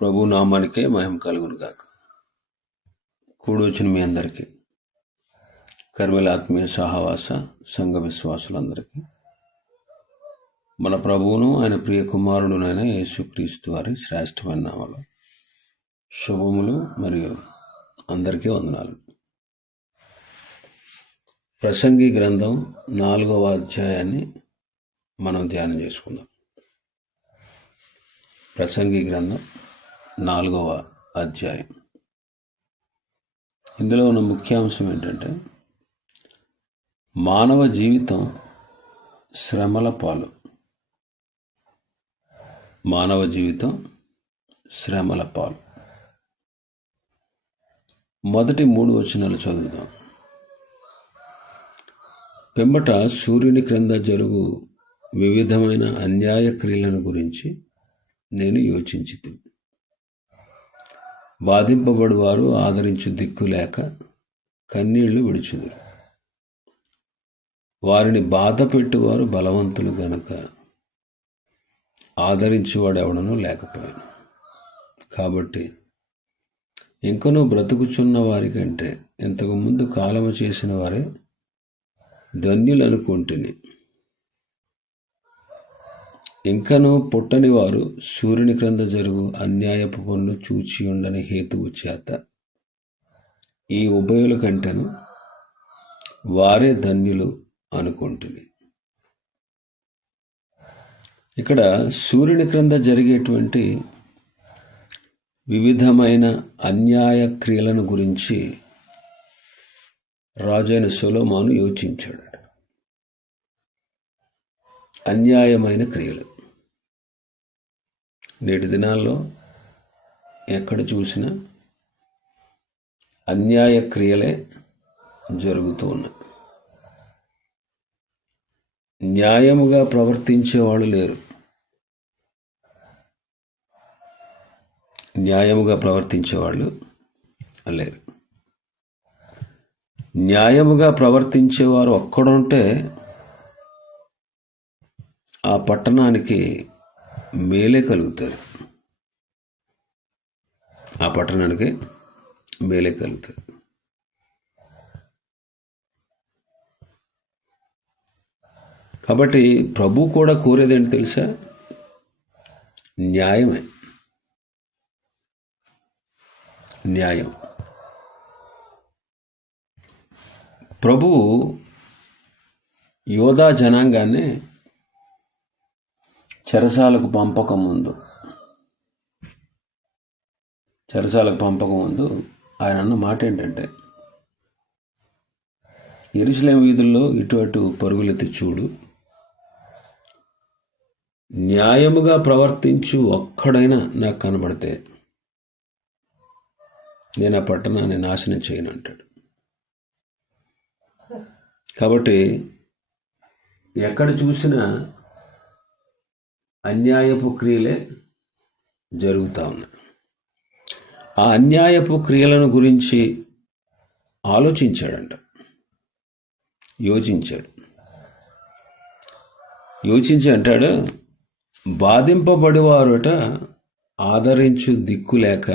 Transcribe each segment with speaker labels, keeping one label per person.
Speaker 1: ప్రభు నామానికే మహిమ కలుగును గాక కూడొచ్చిన మీ అందరికీ కర్మల ఆత్మీయ సహవాస సంఘ విశ్వాసులందరికీ మన ప్రభువును ఆయన ప్రియ కుమారుడునైన యేసుక్రీస్తు వారి శ్రేష్టమైన నామలు శుభములు మరియు అందరికీ వందనాలు. ప్రసంగి గ్రంథం నాలుగవ అధ్యాయాన్ని మనం ధ్యానం చేసుకుందాం. ప్రసంగి గ్రంథం నాలుగవ అధ్యాయం. ఇందులో ఉన్న ముఖ్యాంశం ఏంటంటే మానవ జీవితం శ్రమల పాలు. మానవ జీవితం శ్రమల పాలు. మొదటి మూడు వచనాలు చదువుదాం. పెంబట సూర్యుని క్రింద జరుగు వివిధమైన అన్యాయ క్రియలను గురించి నేను యోచించి బాధింపబడువారు ఆదరించు దిక్కు లేక కన్నీళ్ళు విడుచుదురు. వారిని బాధ పెట్టువారు బలవంతులు గనుక ఆదరించేవాడు ఎవడనూ లేకపోయాను. కాబట్టి ఇంకనూ బ్రతుకుచున్న వారి కంటే ఇంతకు ముందు కాలము చేసిన వారే ధన్యులనుకుంటుని ఇంకనూ పుట్టని వారు సూర్యుని క్రింద జరుగు అన్యాయపు పనులు చూచి ఉండని హేతువు చేత. ఈ ఉభయుల కంటేను వారే ధన్యులు అనుకుంటుంది ఇక్కడ సూర్యుని క్రింద జరిగేటువంటి వివిధమైన అన్యాయ క్రియలను గురించి రాజైన సొలోమాను యోచించాడు. అన్యాయమైన క్రియలు. నేటి దినాల్లో ఎక్కడ చూసినా అన్యాయ క్రియలే జరుగుతూ ఉన్నాయి. న్యాయముగా ప్రవర్తించేవాళ్ళు లేరు. న్యాయముగా ప్రవర్తించేవాళ్ళు లేరు. న్యాయముగా ప్రవర్తించేవారు ఒక్కడుంటే ఆ పట్టణానికి మేలే కలుగుతుంది ఆ పట్టణానికి మేలే కలుగుతుంది కాబట్టి ప్రభు కూడా కోరేది ఏంటి తెలుసా? న్యాయమే. న్యాయం. ప్రభు యోధా జనాంగాన్ని చెరసాలకు పంపక ముందు. చెరసాలకు పంపక ముందు ఆయన అన్న మాట ఏంటంటే ఎరుసలేం వీధుల్లో ఇటు అటు పరుగులెత్తి చూడు. న్యాయముగా ప్రవర్తించు ఒక్కడైనా నాకు కనబడితే నేను ఆ పట్టణాన్ని నాశనం చేయను అంటాడు. కాబట్టి ఎక్కడ చూసినా అన్యాయపు క్రియలే జరుగుతూ ఉన్నాయి. ఆ అన్యాయపు క్రియలను గురించి ఆలోచించాడంట. యోచించాడు. యోచించి అంటాడు బాధింపబడివారుట ఆదరించు దిక్కు లేక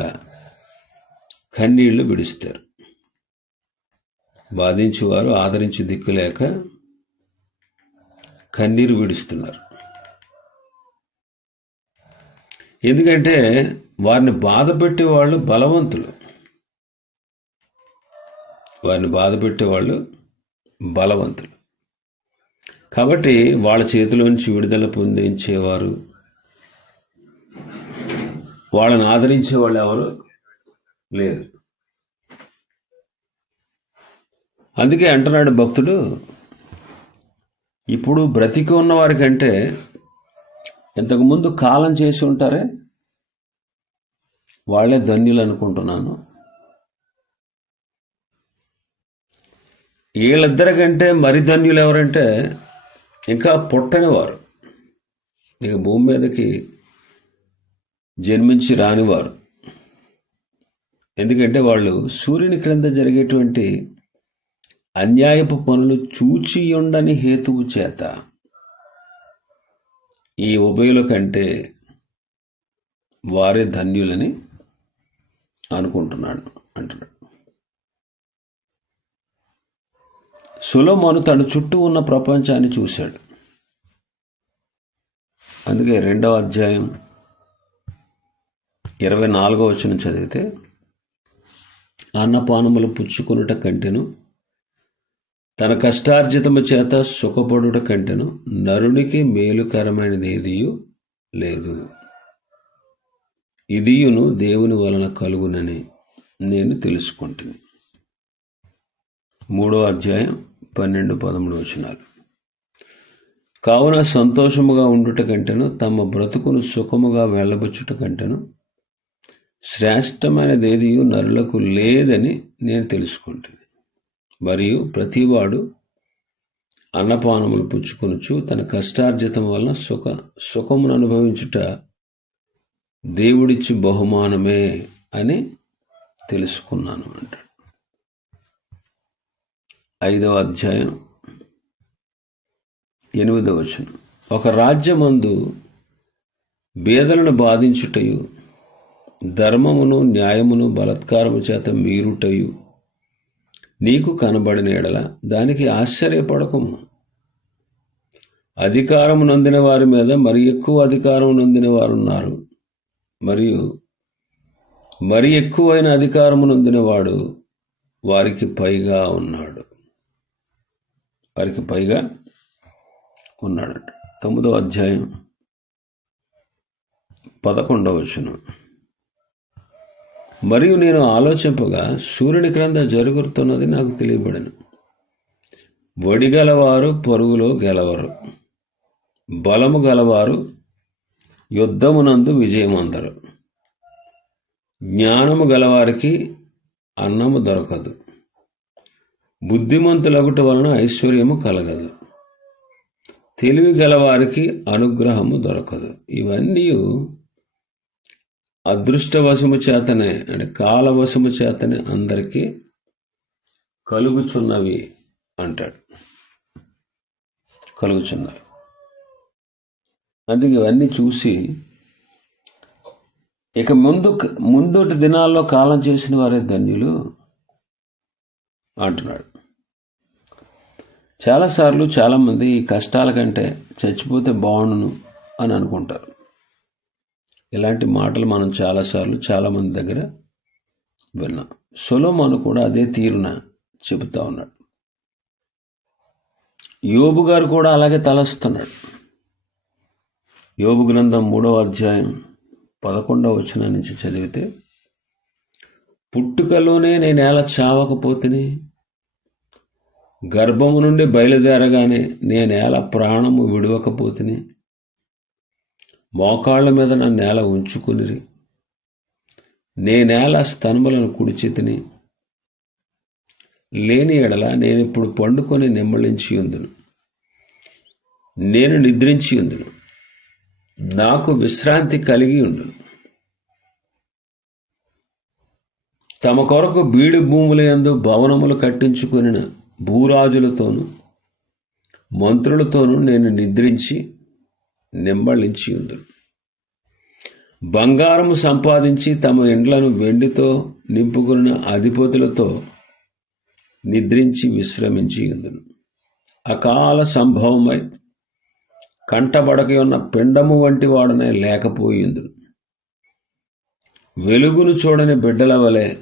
Speaker 1: కన్నీళ్ళు విడుస్తారు. బాధించేవారు ఆదరించు దిక్కు లేక కన్నీరు విడుస్తున్నారు. ఎందుకంటే వారిని బాధ పెట్టేవాళ్ళు బలవంతులు. వారిని బాధ పెట్టేవాళ్ళు బలవంతులు. కాబట్టి వాళ్ళ చేతిలోంచి విడుదల పొందించేవారు వాళ్ళని ఆదరించే వాళ్ళు ఎవరు లేరు. అందుకే అంటున్నాడు భక్తుడు ఇప్పుడు బ్రతికి ఉన్న వారికంటే ఇంతకుముందు కాలం చేసి ఉంటారే? వాళ్ళే ధన్యులు అనుకుంటున్నాను. వీళ్ళిద్దరి కంటే మరి ధన్యులు ఎవరంటే ఇంకా పుట్టని వారు ఇక భూమి మీదకి జన్మించి రానివారు. ఎందుకంటే వాళ్ళు సూర్యుని క్రింద జరిగేటువంటి అన్యాయపు పనులు చూచి ఉండని హేతువు చేత ఈ ఉభయుల కంటే వారే ధన్యులని అనుకుంటున్నాడు అంటున్నాడు. సులోమోను తన చుట్టూ ఉన్న ప్రపంచాన్ని చూశాడు. అందుకే రెండవ అధ్యాయం ఇరవై నాలుగో వచ్చిన చదివితే అన్నపానములు పుచ్చుకొనుట కంటేను తన కష్టార్జితము చేత సుఖపడుట కంటెను నరునికి మేలుకరమైనది ఏదియు లేదు. ఇదియును దేవుని వలన కలుగునని నేను తెలుసుకుంటుంది మూడో అధ్యాయం పన్నెండు పదమూడు వచనాలు. కావున సంతోషముగా ఉండుట కంటేను తమ బ్రతుకును సుఖముగా వెళ్ళబుచ్చుట కంటెను శ్రేష్టమైనది ఏదియు నరులకు లేదని నేను తెలుసుకుంటుంది మరియు ప్రతివాడు అన్నపానములు పుచ్చుకొనుచు తన కష్టార్జితం వలన సుఖ సుఖమును అనుభవించుట దేవుడిచ్చి బహుమానమే అని తెలుసుకున్నాను అంట. ఐదవ అధ్యాయం ఎనిమిదవ వచనం. ఒక రాజ్యమందు బేదలను బాధించుటయు ధర్మమును న్యాయమును బలత్కారము చేత మీరుటయు నీకు కనబడిన ఎడల దానికి ఆశ్చర్యపడకము. అధికారము నొందిన వారి మీద మరి ఎక్కువ అధికారం నొందిన వారు ఉన్నారు మరియు మరి ఎక్కువైన అధికారము నొందినవాడు వారికి పైగా ఉన్నాడు. వారికి పైగా ఉన్నాడు తొమ్మిదవ అధ్యాయం పదకొండవ వచనం. మరియు నేను ఆలోచింపగా సూర్యుని క్రింద జరుగుతున్నది నాకు తెలియబడను. వడిగలవారు పరుగులో గెలవరు. బలము గలవారు యుద్ధమునందు విజయమందరు. జ్ఞానము గలవారికి అన్నము దొరకదు. బుద్ధిమంతులగుట వలన ఐశ్వర్యము కలగదు. తెలివి గలవారికి అనుగ్రహము దొరకదు. ఇవన్నీ అదృష్టవశము చేతనే అంటే కాలవశము చేతనే అందరికీ కలుగుచున్నవి అంటాడు. కలుగుచున్నవి. అందుకే ఇవన్నీ చూసి ఇక ముందు ముందుటి దినాల్లో కాలం చేసిన వారే ధన్యులు అంటున్నాడు. చాలాసార్లు చాలామంది ఈ కష్టాల కంటే చచ్చిపోతే బాగుండును అని అనుకుంటారు. ఇలాంటి మాటలు మనం చాలాసార్లు చాలామంది దగ్గర విన్నాం. సొలోమోను కూడా అదే తీరున చెబుతా ఉన్నాడు. యోబు గారు కూడా అలాగే తలస్తున్నాడు. యోబు గ్రంథం మూడవ అధ్యాయం పదకొండవ వచనం నుంచి చదివితే పుట్టుకలోనే నేను ఎలా చావకపోతేనే గర్భము నుండి బయలుదేరగానే నేను ఎలా ప్రాణము విడవకపోతేనే మోకాళ్ళ మీద నా నేల ఉంచుకుని నేనేల స్తనములను కుడిచితిని. లేని ఎడల నేను ఇప్పుడు పండుకొని నిమ్మళించి ఉందును నేను నిద్రించి ఉందును నాకు విశ్రాంతి కలిగి ఉండును తమ కొరకు బీడు భూముల యందు భవనములు కట్టించుకుని భూరాజులతోనూ మంత్రులతోనూ నేను నిద్రించి నిమ్మళించి ఉంది బంగారము సంపాదించి తమ ఇండ్లను వెండితో నింపుకున్న అధిపతులతో నిద్రించి విశ్రమించి ఉందను అకాల సంభవమై కంటబడక ఉన్న పిండము వంటి వాడనే లేకపోయిందును వెలుగును చూడని బిడ్డల వలె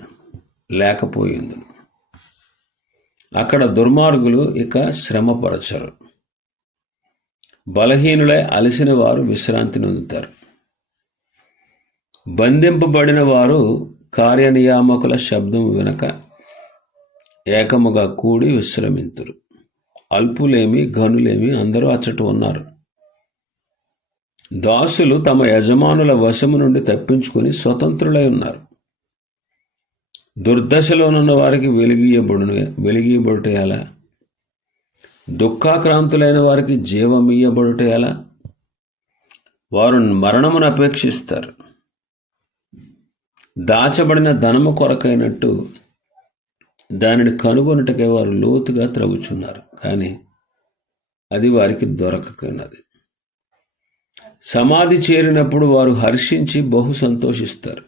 Speaker 1: లేకపోయిందును అక్కడ దుర్మార్గులు ఇక శ్రమపరచరు. బలహీనులై అలసిన వారు విశ్రాంతి నొందుతారు బంధింపబడిన వారు కార్యనియామకుల శబ్దం వెనక ఏకముగా కూడి విశ్రమింతురు. అల్పులేమి ఘనులేమి అందరూ అచ్చట ఉన్నారు. దాసులు తమ యజమానుల వశము నుండి తప్పించుకొని స్వతంత్రులై ఉన్నారు. దుర్దశలోనున్న వారికి వెలిగియబడును వెలిగియబడుట ఎలా? దుఃఖాక్రాంతులైన వారికి జీవమీయబడుట ఎలా? వారు మరణమును అపేక్షిస్తారు. దాచబడిన ధనము కొరకైనట్టు దానిని కనుగొనుటకే వారు లోతుగా త్రవ్వుచున్నారు. కానీ అది వారికి దొరకకున్నది సమాధి చేరినప్పుడు వారు హర్షించి బహు సంతోషిస్తారు.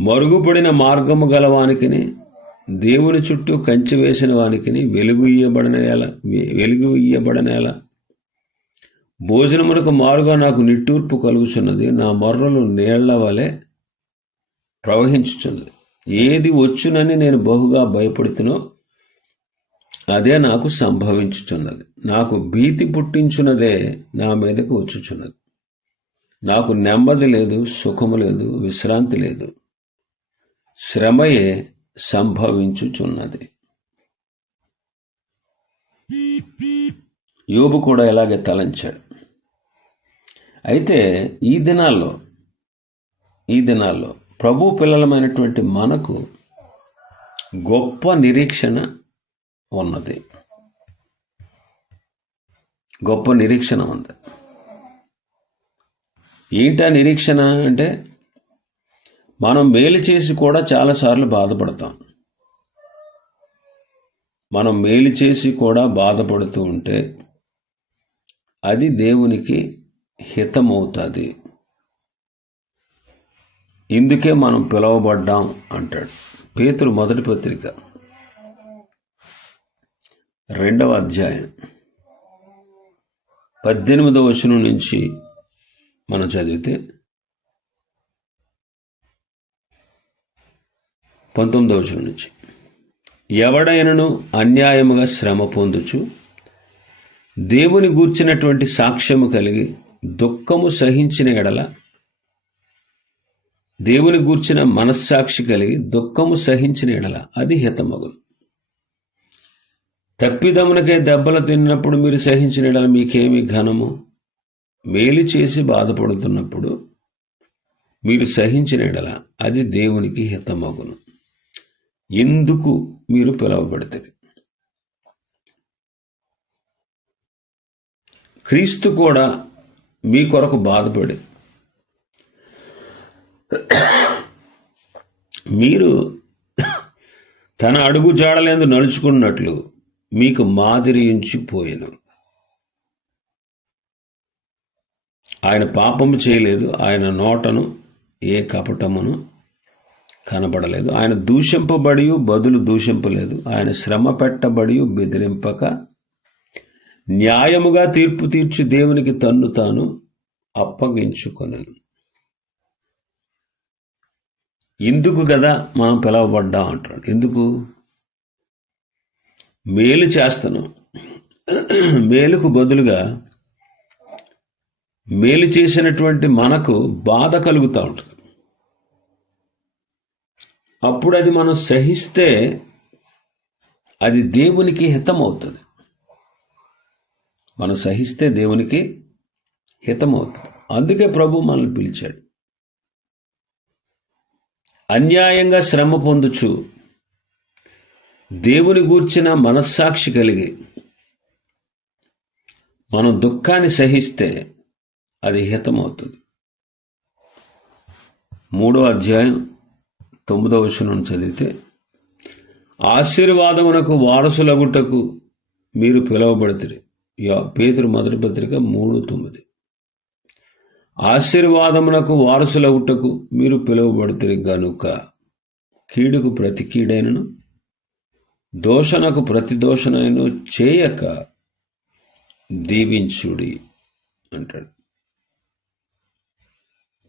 Speaker 1: మరుగుపడిన మార్గము గలవానికిని దేవుని చుట్టూ కంచె వేసిన వానికిని వెలుగు ఇయ్యబడనేల వెలుగు ఇయ్యబడనేల భోజనమునకు మారుగా నాకు నిట్టూర్పు కలుగుచున్నది నా మర్రలు నీళ్ళ వలె ప్రవహించుచున్నది. ఏది వచ్చునని నేను బహుగా భయపడుతునో అదే నాకు సంభవించుచున్నది. నాకు భీతి పుట్టించున్నదే నా మీదకు వచ్చుచున్నది. నాకు నెమ్మది లేదు సుఖము లేదు విశ్రాంతి లేదు. శ్రమయే సంభవించుచున్నది. యోబు కూడా ఇలాగే తలంచాడు. అయితే ఈ దినాల్లో ఈ దినాల్లో ప్రభు పిల్లలమైనటువంటి మనకు గొప్ప నిరీక్షణ ఉన్నది. గొప్ప నిరీక్షణ ఉంది. ఏంటా నిరీక్షణ అంటే మనం మేలు చేసి కూడా చాలాసార్లు బాధపడతాం. మనం మేలు చేసి కూడా బాధపడుతూ ఉంటే అది దేవునికి హితమవుతుంది. ఇందుకే మనం పిలువబడ్డాం అంటాడు పేతులు మొదటి పత్రిక. రెండవ అధ్యాయం. పద్దెనిమిదవ వచనం నుంచి మనం చదివితే పంతొమ్మిదవ వచనం నుంచి. ఎవడైనను అన్యాయముగా శ్రమ పొందుచు దేవుని గూర్చినటువంటి సాక్ష్యము కలిగి దుఃఖము సహించిన ఎడల దేవుని గూర్చిన మనస్సాక్షి కలిగి దుఃఖము సహించిన ఎడల అది హితమగును. తప్పిదమునకే దెబ్బలు తిన్నప్పుడు మీరు సహించిన ఎడల మీకేమి ఘనము? మేలు చేసి బాధపడుతున్నప్పుడు మీరు సహించిన ఎడల అది దేవునికి హితమగును. ఎందుకు మీరు పిలువబడతారు? క్రీస్తు కూడా మీ కొరకు బాధపడి మీరు తన అడుగు జాడలేందు నడుచుకున్నట్లు మీకు మాదిరియించిపోయాను ఆయన పాపము చేయలేదు ఆయన నోటను ఏ కపటమును కనబడలేదు. ఆయన దూషింపబడి బదులు దూషింపలేదు. ఆయన శ్రమ పెట్టబడి బెదిరింపక న్యాయముగా తీర్పు తీర్చి దేవునికి తన్ను తాను అప్పగించుకొనను. ఎందుకు కదా మనం పిలవబడ్డాం అంటాడు ఎందుకు? మేలు చేస్తాను. మేలుకు బదులుగా మేలు చేసినటువంటి మనకు బాధ కలుగుతూ ఉంటుంది. అప్పుడు అది మనం సహిస్తే అది దేవునికి హితమవుతుంది. మనం సహిస్తే దేవునికి హితమవుతుంది. అందుకే ప్రభు మనల్ని పిలిచాడు. అన్యాయంగా శ్రమ పొందుచు దేవుని గూర్చిన మనస్సాక్షి కలిగి మనం దుఃఖాన్ని సహిస్తే అది హితమవుతుంది. మూడో అధ్యాయం తొమ్మిదవ వచనం చదివితే ఆశీర్వాదమునకు వారసులగుటకు మీరు పిలువబడుతుంది పేతురు మొదటి పత్రిక మూడు తొమ్మిది. ఆశీర్వాదమునకు వారసులగుటకు మీరు పిలువబడుతుంది గనుక కీడుకు ప్రతి కీడైనను దోషణకు ప్రతి దోషణైన చేయక దీవించుడి అంటాడు.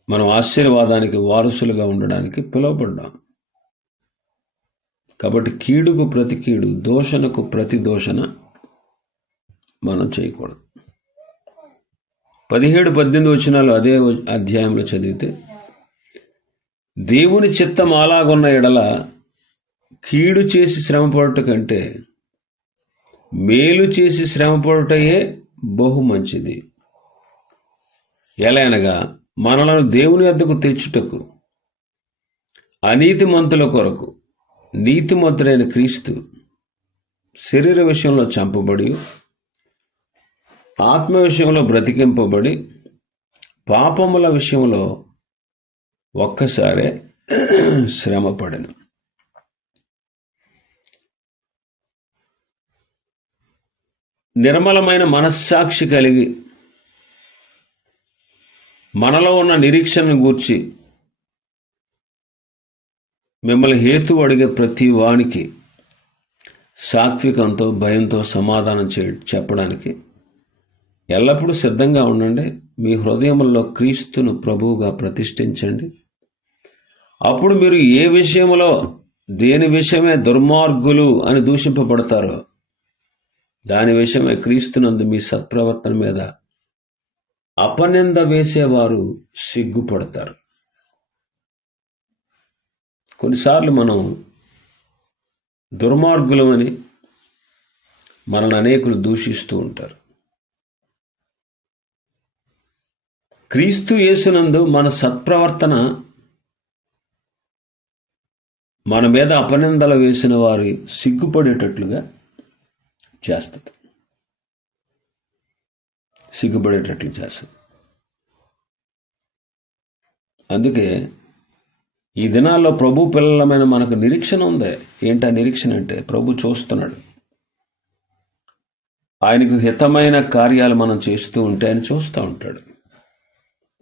Speaker 1: మనం ఆశీర్వాదానికి వారసులుగా ఉండడానికి పిలువబడ్డాం. కాబట్టి కీడుకు ప్రతి కీడు దోషణకు ప్రతి దోషణ మనం చేయకూడదు. పదిహేడు పద్దెనిమిది వచనాలు అదే అధ్యాయంలో చదివితే దేవుని చిత్తం అలాగున్న ఎడల కీడు చేసి శ్రమపడుట కంటే మేలు చేసి శ్రమపడుటయే బహు మంచిది. ఎలా అనగా మనలను దేవుని వద్దకు తెచ్చుటకు అనీతిమంతుల కొరకు నీతిమంతుడైన క్రీస్తు శరీర విషయంలో చంపబడి ఆత్మ విషయంలో బ్రతికింపబడి పాపముల విషయంలో ఒక్కసారే శ్రమపడను. నిర్మలమైన మనస్సాక్షి కలిగి మనలో ఉన్న నిరీక్షణను గూర్చి మిమ్మల్ని హేతు అడిగే ప్రతి వానికి సాత్వికంతో భయంతో సమాధానం చే చెప్పడానికి ఎల్లప్పుడూ సిద్ధంగా ఉండండి. మీ హృదయంలో క్రీస్తును ప్రభువుగా ప్రతిష్ఠించండి. అప్పుడు మీరు ఏ విషయంలో దేని విషయమే దుర్మార్గులు అని దూషింపబడతారో దాని విషయమే క్రీస్తునందు మీ సత్ప్రవర్తన మీద అపనింద వేసేవారు సిగ్గుపడతారు. కొన్నిసార్లు మనం దుర్మార్గులమని మనల్ని అనేకులు దూషిస్తూ ఉంటారు. క్రీస్తు యేసునందు మన సత్ప్రవర్తన మన మీద అపనిందలు వేసిన వారి సిగ్గుపడేటట్లుగా చేస్తుంది. సిగ్గుపడేటట్లు చేస్తుంది అందుకే ఈ దినాల్లో ప్రభు పిల్లలమైన మనకు నిరీక్షణ ఉంది. ఏంటా నిరీక్షణ అంటే ప్రభు చూస్తున్నాడు. ఆయనకు హితమైన కార్యాలు మనం చేస్తూ ఉంటే ఆయన చూస్తూ ఉంటాడు.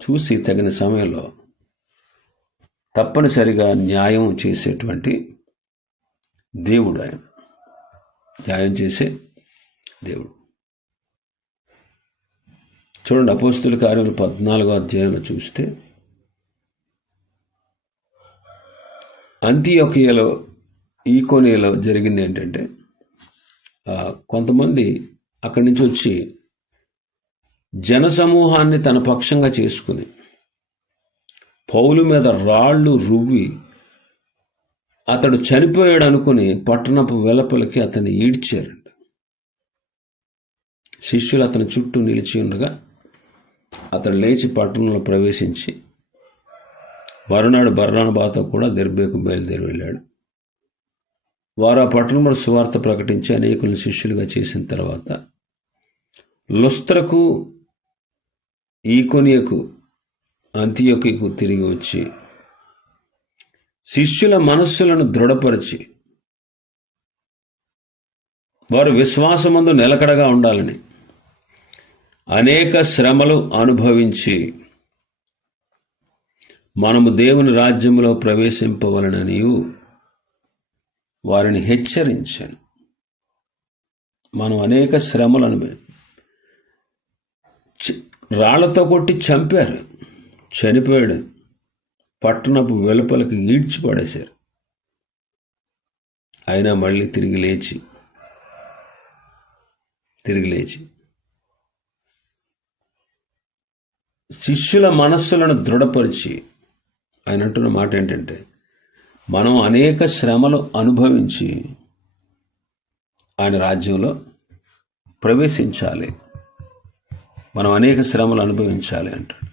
Speaker 1: చూసి తగిన సమయంలో తప్పనిసరిగా న్యాయం చేసేటువంటి దేవుడు ఆయన. న్యాయం చేసే దేవుడు. చూడండి అపోస్తుల కార్యాలు పద్నాలుగో అధ్యాయంలో చూస్తే అంత్యొకయలో ఈ కొనేలో జరిగింది ఏంటంటే కొంతమంది అక్కడి నుంచి వచ్చి జనసమూహాన్ని తన పక్షంగా చేసుకుని పౌలు మీద రాళ్ళు రువ్వి అతడు చనిపోయాడు అనుకుని పట్టణపు వెలపలకి అతన్ని ఈడ్చారండి శిష్యులు అతని చుట్టూ నిలిచి ఉండగా అతడు లేచి పట్టణంలో ప్రవేశించి మరునాడు బర్రానబాతో కూడా దెర్బేకు బయలుదేరి వెళ్ళాడు. వారు ఆ పట్టణంలో సువార్త ప్రకటించి అనేకులను శిష్యులుగా చేసిన తర్వాత లుస్త్రకు ఈకొనియకు అంత్యొకకు తిరిగి వచ్చి శిష్యుల మనస్సులను దృఢపరిచి వారు విశ్వాసమందు నిలకడగా ఉండాలని అనేక శ్రమలు అనుభవించి మనము దేవుని రాజ్యంలో ప్రవేశింపవలనని వారిని హెచ్చరించాను. మనం అనేక శ్రమలు అనుభవి చ- రాళ్ళతో కొట్టి చంపారు. చనిపోయాడు. పట్టణపు వెలుపలకి ఈడ్చి పడేశారు. అయినా మళ్ళీ తిరిగి లేచి తిరిగి లేచి శిష్యుల మనస్సులను దృఢపరిచి ఆయన అంటున్న మాట ఏంటంటే మనం అనేక శ్రమలు అనుభవించి ఆయన రాజ్యంలో ప్రవేశించాలి. మనం అనేక శ్రమలు అనుభవించాలి అంటాడు.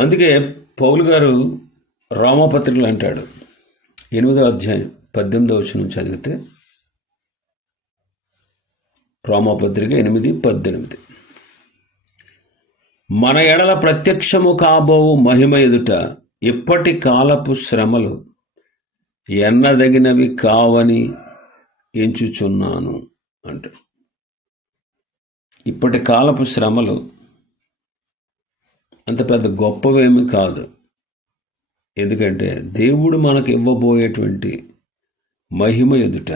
Speaker 1: అందుకే పౌలు గారు రామపత్రికలు అంటాడు. ఎనిమిదో అధ్యాయం పద్దెనిమిదో వచనం చదివితే రోమపత్రిక ఎనిమిది పద్దెనిమిది. మన ఎడల ప్రత్యక్షము కాబోవు మహిమ ఎదుట ఇప్పటి కాలపు శ్రమలు ఎన్నదగినవి కావని ఎంచుచున్నాను అంట. ఇప్పటి కాలపు శ్రమలు అంత పెద్ద గొప్పవేమి కాదు. ఎందుకంటే దేవుడు మనకు ఇవ్వబోయేటువంటి మహిమ ఎదుట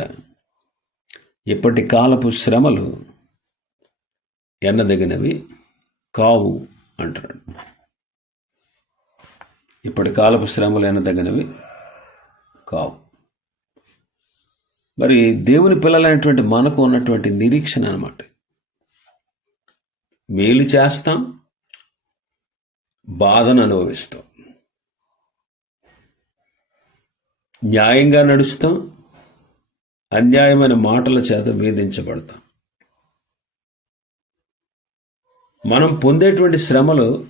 Speaker 1: ఇప్పటి కాలపు శ్రమలు ఎన్నదగినవి? కావు అంటాడు. ఇప్పటి కాలపు శ్రమలు ఎన్నదగినవి? కావు. మరి దేవుని పిల్లలైనటువంటి మనకు ఉన్నటువంటి నిరీక్షణ అనమాట మేలు చేస్తాం బాధను అనుభవిస్తాం. న్యాయంగా నడుస్తాం అన్యాయమైన మాటల చేత వేధించబడతాం. మనం పొందేటువంటి శ్రమలు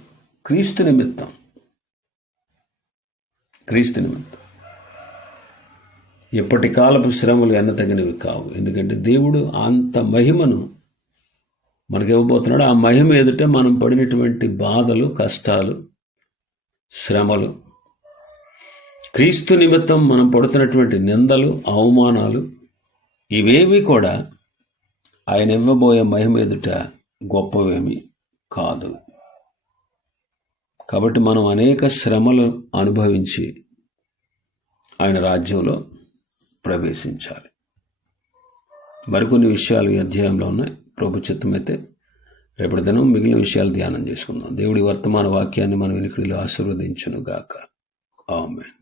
Speaker 1: క్రీస్తు నిమిత్తం. క్రీస్తు నిమిత్తం. ఎప్పటి కాలపు శ్రమలు ఎన్నతగినవి కావు. ఎందుకంటే దేవుడు అంత మహిమను మనకి ఇవ్వబోతున్నాడు. ఆ మహిమ ఎదుట మనం పడినటువంటి బాధలు కష్టాలు శ్రమలు క్రీస్తు నిమిత్తం మనం పడుతున్నటువంటి నిందలు అవమానాలు ఇవేవి కూడా ఆయన ఇవ్వబోయే మహిమ ఎదుట గొప్పవేమి కాదు. కాబట్టి మనం అనేక శ్రమలు అనుభవించి ఆయన రాజ్యంలో ప్రవేశించాలి. మరికొన్ని విషయాలు ఈ అధ్యాయంలో ఉన్నాయి. ప్రభు చిత్తమైతే రేపటి దినం మిగిలిన విషయాలు ధ్యానం చేసుకుందాం. దేవుడి వర్తమాన వాక్యాన్ని మనం వెనుకడిలో ఆశీర్వదించును గాక ఆమెన్.